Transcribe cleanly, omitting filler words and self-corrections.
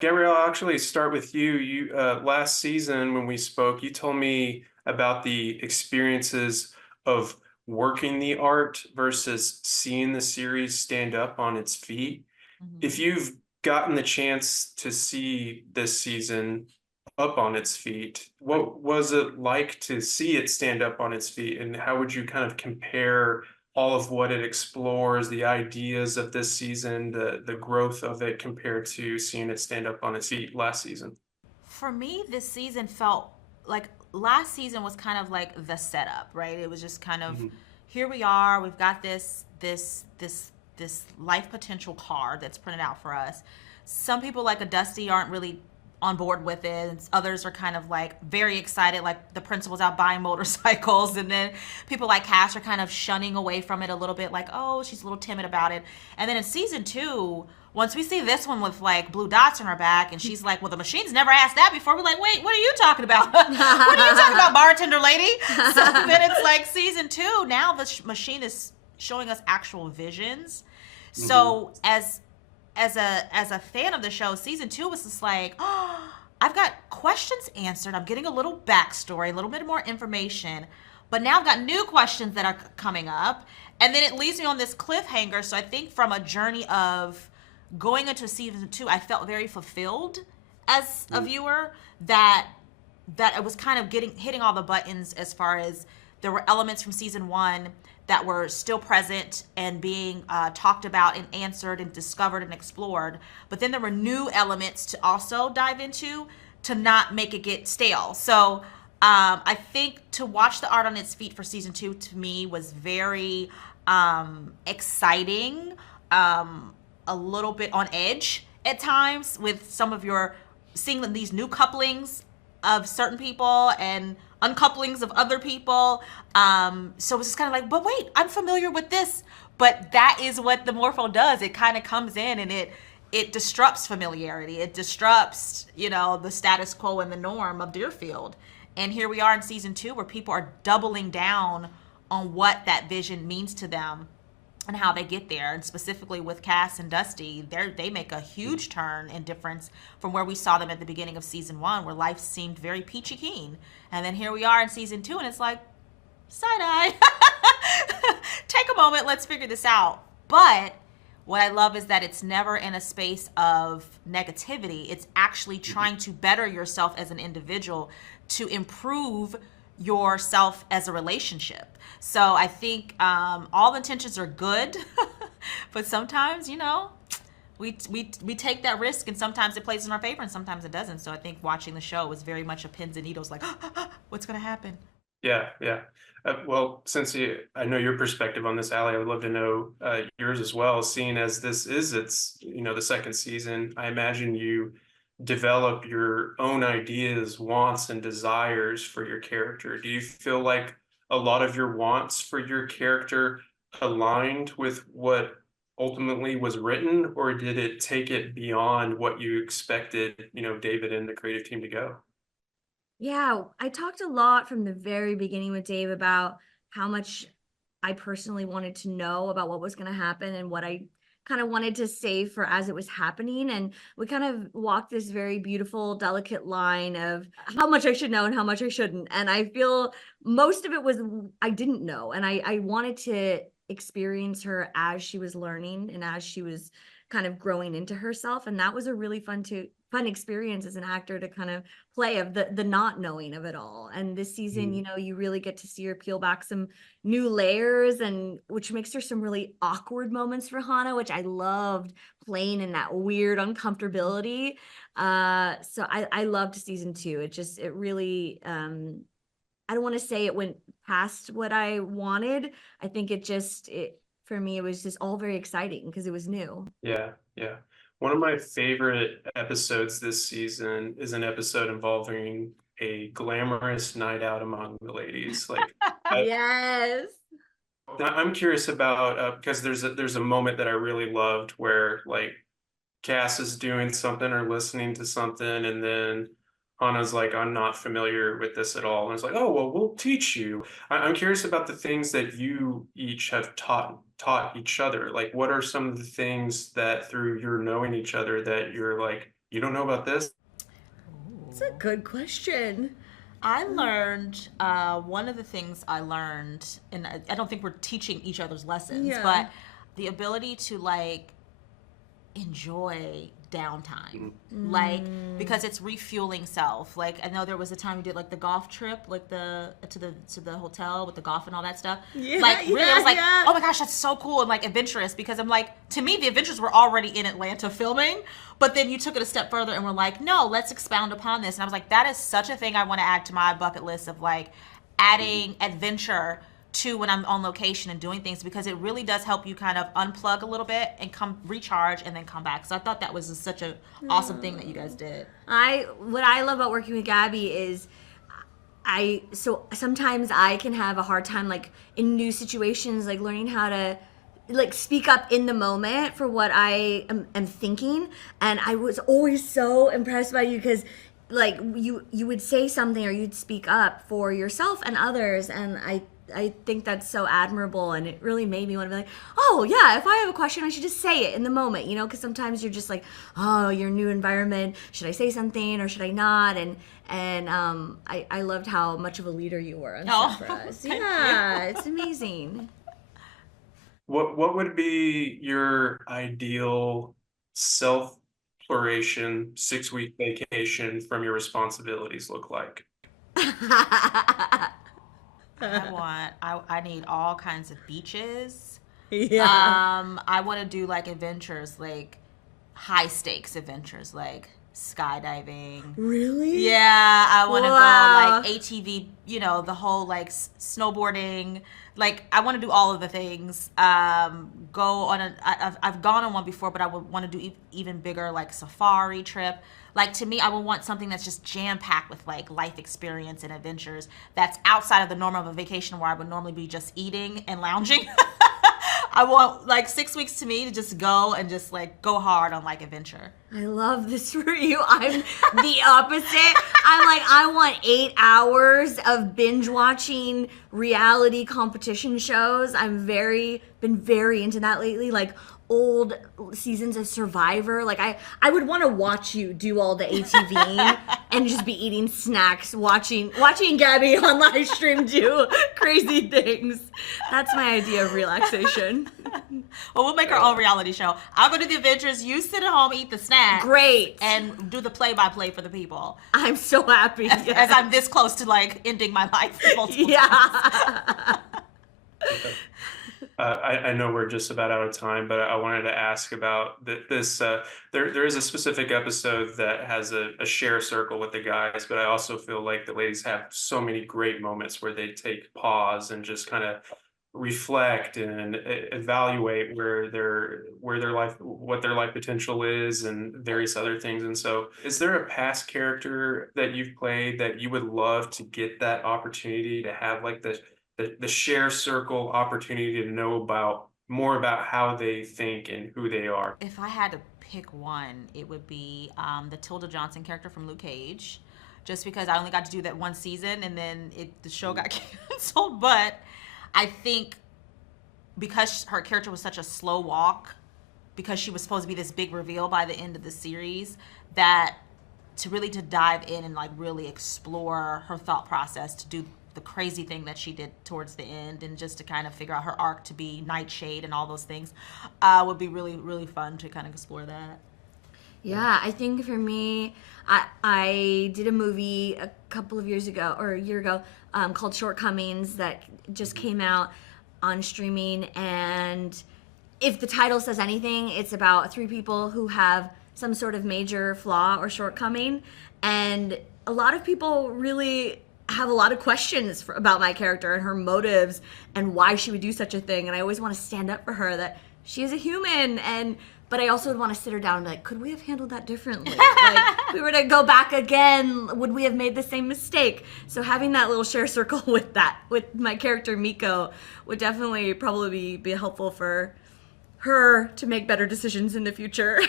Gabrielle, I'll actually start with you. You last season when we spoke, you told me about the experiences of working the art versus seeing the series stand up on its feet. If Mhm. you've gotten the chance to see this season up on its feet, what was it like to see it stand up on its feet, and how would you kind of compare all of what it explores, the ideas of this season, the growth of it compared to seeing it stand up on its feet last season? For me, this season felt like last season was kind of like the setup, right? It was just kind of Mhm. here we are, we've got this life potential card that's printed out for us. Some people like a Dusty aren't really on board with it. And others are kind of like very excited, like the principal's out buying motorcycles. And then people like Cass are kind of shunning away from it a little bit, like, oh, she's a little timid about it. And then in season two, once we see this one with like blue dots on her back, and she's like, well, the machine's never asked that before. We're like, wait, what are you talking about? What are you talking about, bartender lady? So then it's like season two, now the machine is showing us actual visions. Mhm. So as a fan of the show, season two was just like, oh, I've got questions answered. I'm getting a little backstory, a little bit more information, but now I've got new questions that are coming up, and then it leaves me on this cliffhanger. So I think from a journey of going into season two, I felt very fulfilled as a Mhm. viewer that it was kind of getting hitting all the buttons as far as there were elements from season one that were still present and being talked about and answered and discovered and explored. But then there were new elements to also dive into to not make it get stale. So I think to watch the art on its feet for season two to me was very exciting, a little bit on edge at times with some of your seeing these new couplings of certain people and uncouplings of other people. So it's just kind of like, but wait, I'm familiar with this. But that is what the Morpho does. It kind of comes in and it disrupts familiarity. It disrupts, the status quo and the norm of Deerfield. And here we are in season two where people are doubling down on what that vision means to them and how they get there. And specifically with Cass and Dusty, they make a huge turn in difference from where we saw them at the beginning of season one, where life seemed very peachy keen. And then here we are in season two, and it's like, side eye. Take a moment, let's figure this out. But what I love is that it's never in a space of negativity. It's actually Mhm. trying to better yourself as an individual to improve yourself as a relationship. So I think all intentions are good, but sometimes, we take that risk, and sometimes it plays in our favor, and sometimes it doesn't. So I think watching the show was very much a pins and needles, like, what's going to happen? Yeah, yeah. Well, since I know your perspective on this, Allie, I would love to know yours as well. Seeing as this is the second season, I imagine you develop your own ideas, wants, and desires for your character. Do you feel like a lot of your wants for your character aligned with what ultimately was written, or did it take it beyond what you expected, David and the creative team to go? Yeah, I talked a lot from the very beginning with Dave about how much I personally wanted to know about what was going to happen and what I kind of wanted to save for as it was happening. And we kind of walked this very beautiful, delicate line of how much I should know and how much I shouldn't. And I feel most of it was I didn't know. And I wanted to experience her as she was learning and as she was kind of growing into herself. And that was a really fun experience as an actor to kind of play of the not knowing of it all. And this season, Mm. you really get to see her peel back some new layers, and which makes her some really awkward moments for Hana, which I loved playing in that weird uncomfortability. So I loved season two. It really I don't want to say it went past what I wanted. I think it for me it was just all very exciting because it was new. Yeah, yeah. One of my favorite episodes this season is an episode involving a glamorous night out among the ladies. Yes. I'm curious about because there's a moment that I really loved where Cass is doing something or listening to something, and then Hannah's like, I'm not familiar with this at all. And it's like, oh, well, we'll teach you. I'm curious about the things that you each have taught each other. Like, what are some of the things that through your knowing each other that you're like You don't know about this? It's a good question. I learned one of the things I learned, and I don't think we're teaching each other's lessons, Yeah. but the ability to like enjoy downtime, like because it's refueling self. Like I know there was a time we did like the golf trip, like the to the hotel with the golf and all that stuff. Yeah, like really, I was like, yeah. oh my gosh, that's so cool and like adventurous, because I'm like, to me the adventures were already in Atlanta filming, but then you took it a step further and were like, no, let's expound upon this. And I was like, that is such a thing I want to add to my bucket list of like adding adventure to when I'm on location and doing things, because it really does help you kind of unplug a little bit and come recharge and then come back. So I thought that was such an awesome thing that you guys did. What I love about working with Gabby is so sometimes I can have a hard time like in new situations, like learning how to like speak up in the moment for what I am thinking. And I was always so impressed by you because like you would say something or you'd speak up for yourself and others, and I think that's so admirable, and it really made me want to be like, oh yeah, if I have a question, I should just say it in the moment, you know, because sometimes you're just like, oh, your new environment, should I say something or should I not? And I loved how much of a leader you were on set for us. Yeah, it's amazing. What would be your ideal self-exploration 6-week vacation from your responsibilities look like? I need all kinds of beaches. Yeah. I want to do like adventures, like high stakes adventures, like skydiving. Really? Yeah, I want to Wow. go like ATV, you know, the whole like snowboarding. Like I want to do all of the things. Go on I've gone on one before, but I would want to do even bigger like safari trip. Like to me, I would want something that's just jam packed with like life experience and adventures. That's outside of the norm of a vacation where I would normally be just eating and lounging. I want like 6 weeks to me to just go and just like go hard on like adventure. I love this for you. I'm the opposite. I'm like, I want 8 hours of binge watching reality competition shows. Been very into that lately. Like old seasons of Survivor. Like I would want to watch you do all the ATVing and just be eating snacks, watching Gabby on live stream do crazy things. That's my idea of relaxation. Well, we'll make our own reality show. I'll go to the adventures. You sit at home, eat the snack. Great. And do the play-by-play for the people. I'm so happy. As I'm this close to like ending my life multiple times. Yeah. I know we're just about out of time, but I wanted to ask about this. There is a specific episode that has a share circle with the guys, but I also feel like the ladies have so many great moments where they take pause and just kind of reflect and evaluate where their life, what their life potential is, and various other things. And so, is there a past character that you've played that you would love to get that opportunity to have like the share circle opportunity to know about more about how they think and who they are? If I had to pick one, it would be the Tilda Johnson character from Luke Cage, just because I only got to do that one season and then the show got canceled. But I think because her character was such a slow walk, because she was supposed to be this big reveal by the end of the series, that to dive in and like really explore her thought process to do the crazy thing that she did towards the end, and just to kind of figure out her arc to be Nightshade and all those things, would be really, really fun to kind of explore that. Yeah, I think for me, I did a movie a couple of years ago, or a year ago, called Shortcomings, that just came out on streaming. And if the title says anything, it's about 3 people who have some sort of major flaw or shortcoming. And a lot of people really have a lot of questions about my character and her motives and why she would do such a thing. And I always want to stand up for her, that she is a human. But I also would want to sit her down and be like, could we have handled that differently? Like, if we were to go back again, would we have made the same mistake? So having that little share circle with my character Miko, would definitely probably be helpful for her to make better decisions in the future.